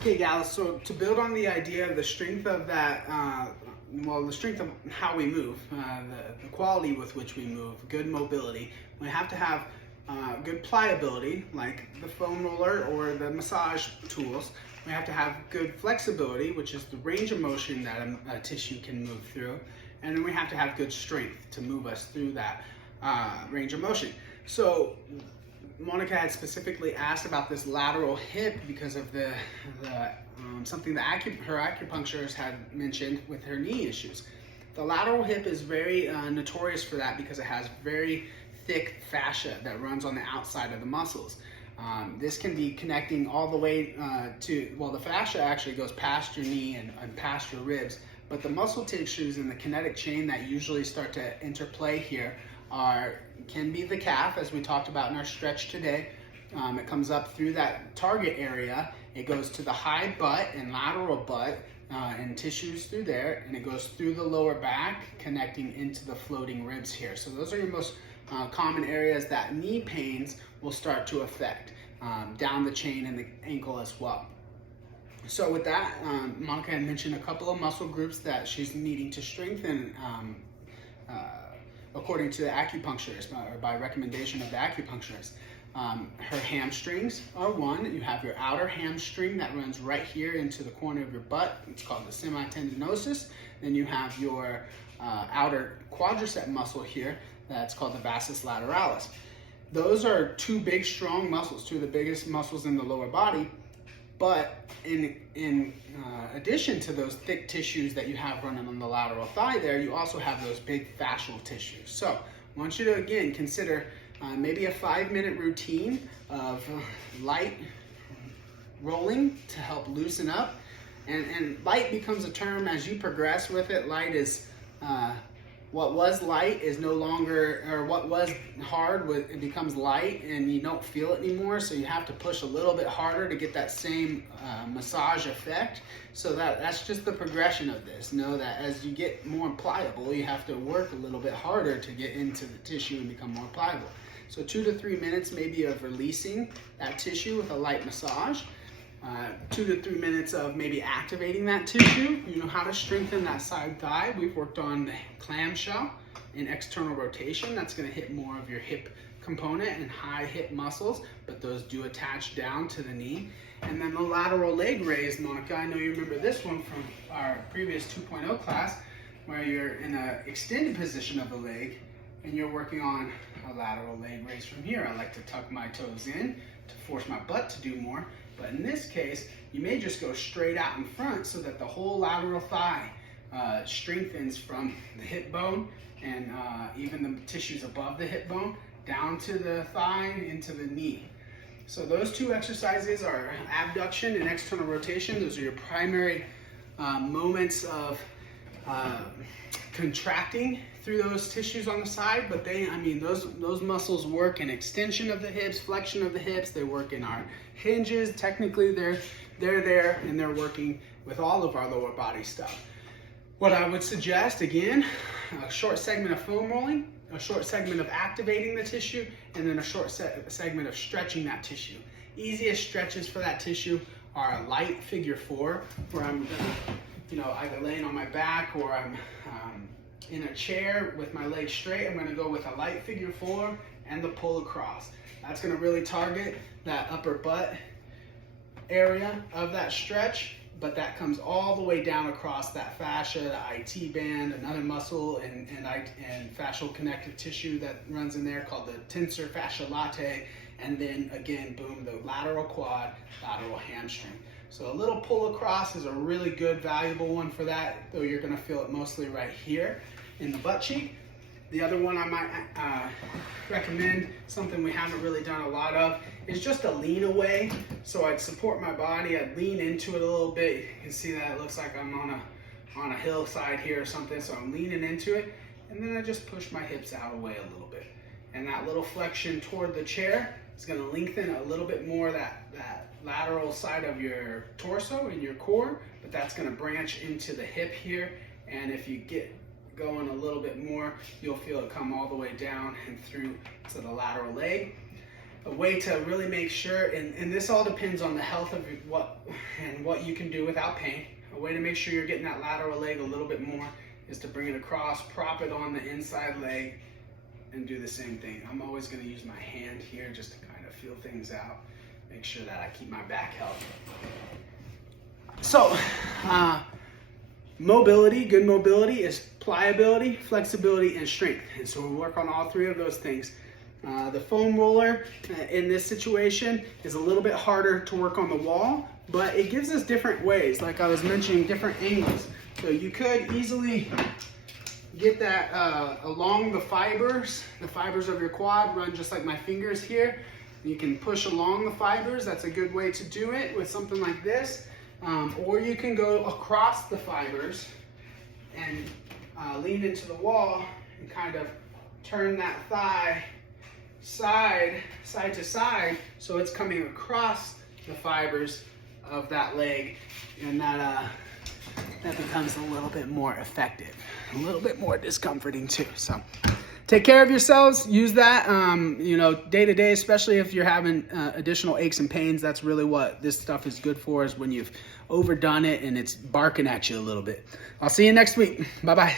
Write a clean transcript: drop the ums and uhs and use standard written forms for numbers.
Okay, gals, so to build on the idea of the strength of that, the strength of how we move, the quality with which we move, good mobility, we have to have good pliability, like the foam roller or the massage tools. We have to have good flexibility, which is the range of motion that a tissue can move through. And then we have to have good strength to move us through that range of motion. So Monica had specifically asked about this lateral hip because of something that her acupuncturist had mentioned with her knee issues. The lateral hip is very notorious for that because it has very thick fascia that runs on the outside of the muscles. This can be connecting all the way the fascia actually goes past your knee and past your ribs, but the muscle tissues in the kinetic chain that usually start to interplay here can be the calf, as we talked about in our stretch today. It comes up through that target area. It goes to the high butt and lateral butt and tissues through there, and it goes through the lower back, connecting into the floating ribs here. So those are your most common areas that knee pains will start to affect, down the chain and the ankle as well. So with that, Monica had mentioned a couple of muscle groups that she's needing to strengthen according to the acupuncturist, or by recommendation of the acupuncturist. Her hamstrings are one. You have your outer hamstring that runs right here into the corner of your butt. It's called the semitendinosus. Then you have your outer quadricep muscle here. That's called the vastus lateralis. Those are two big, strong muscles, two of the biggest muscles in the lower body. But in addition to those thick tissues that you have running on the lateral thigh there, you also have those big fascial tissues. So I want you to, again, consider maybe a 5-minute routine of light rolling to help loosen up. And light becomes a term as you progress with it. Light is, what was light is no longer, or what was hard, it becomes light and you don't feel it anymore. So you have to push a little bit harder to get that same massage effect. So that's just the progression of this. Know that as you get more pliable, you have to work a little bit harder to get into the tissue and become more pliable. So 2 to 3 minutes maybe of releasing that tissue with a light massage. 2 to 3 minutes of maybe activating that tissue. You know how to strengthen that side thigh. We've worked on the clamshell and external rotation. That's going to hit more of your hip component and high hip muscles, but those do attach down to the knee. And then the lateral leg raise, Monica, I know you remember this one from our previous 2.0 class, where you're in an extended position of the leg and you're working on a lateral leg raise from here. I like to tuck my toes in to force my butt to do more. But in this case, you may just go straight out in front so that the whole lateral thigh strengthens from the hip bone and even the tissues above the hip bone down to the thigh into the knee. So those two exercises are abduction and external rotation. Those are your primary moments of contracting through those tissues on the side, but those muscles work in extension of the hips, flexion of the hips. They work in our hinges. Technically, they're there and they're working with all of our lower body stuff. What I would suggest, again, a short segment of foam rolling, a short segment of activating the tissue, and then a short segment of stretching that tissue. Easiest stretches for that tissue are a light figure 4, where I'm either laying on my back or I'm in a chair with my legs straight. I'm going to go with a light figure 4 and the pull across. That's going to really target that upper butt area of that stretch, but that comes all the way down across that fascia, the IT band, another muscle and fascial connective tissue that runs in there called the tensor fasciae latae, and then again, boom, the lateral quad, lateral hamstring. So a little pull across is a really good, valuable one for that, though you're going to feel it mostly right here in the butt cheek. The other one I might recommend, something we haven't really done a lot of, is just a lean away. So I'd support my body, I'd lean into it a little bit. You can see that it looks like I'm on a hillside here or something, so I'm leaning into it, and then I just push my hips out away a little bit. And that little flexion toward the chair is going to lengthen a little bit more that lateral side of your torso and your core, but that's going to branch into the hip here, and if you get going a little bit more, you'll feel it come all the way down and through to the lateral leg. a way to really make sure, and this all depends on the health of what you can do without pain. A way to make sure you're getting that lateral leg a little bit more is to bring it across, prop it on the inside leg, and do the same thing. I'm always going to use my hand here just to kind of feel things out, make sure that I keep my back healthy. So, mobility, good mobility is pliability, flexibility, and strength. And so we work on all three of those things. The foam roller in this situation is a little bit harder to work on the wall, but it gives us different ways. Like I was mentioning, different angles. So you could easily get that along the fibers of your quad, run just like my fingers here. You can push along the fibers. That's a good way to do it with something like this. Or you can go across the fibers and lean into the wall and kind of turn that thigh side to side so it's coming across the fibers of that leg, and that becomes a little bit more effective, a little bit more discomforting too. So take care of yourselves, use that day to day, especially if you're having additional aches and pains. That's really what this stuff is good for, is when you've overdone it and it's barking at you a little bit. I'll see you next week. Bye-bye.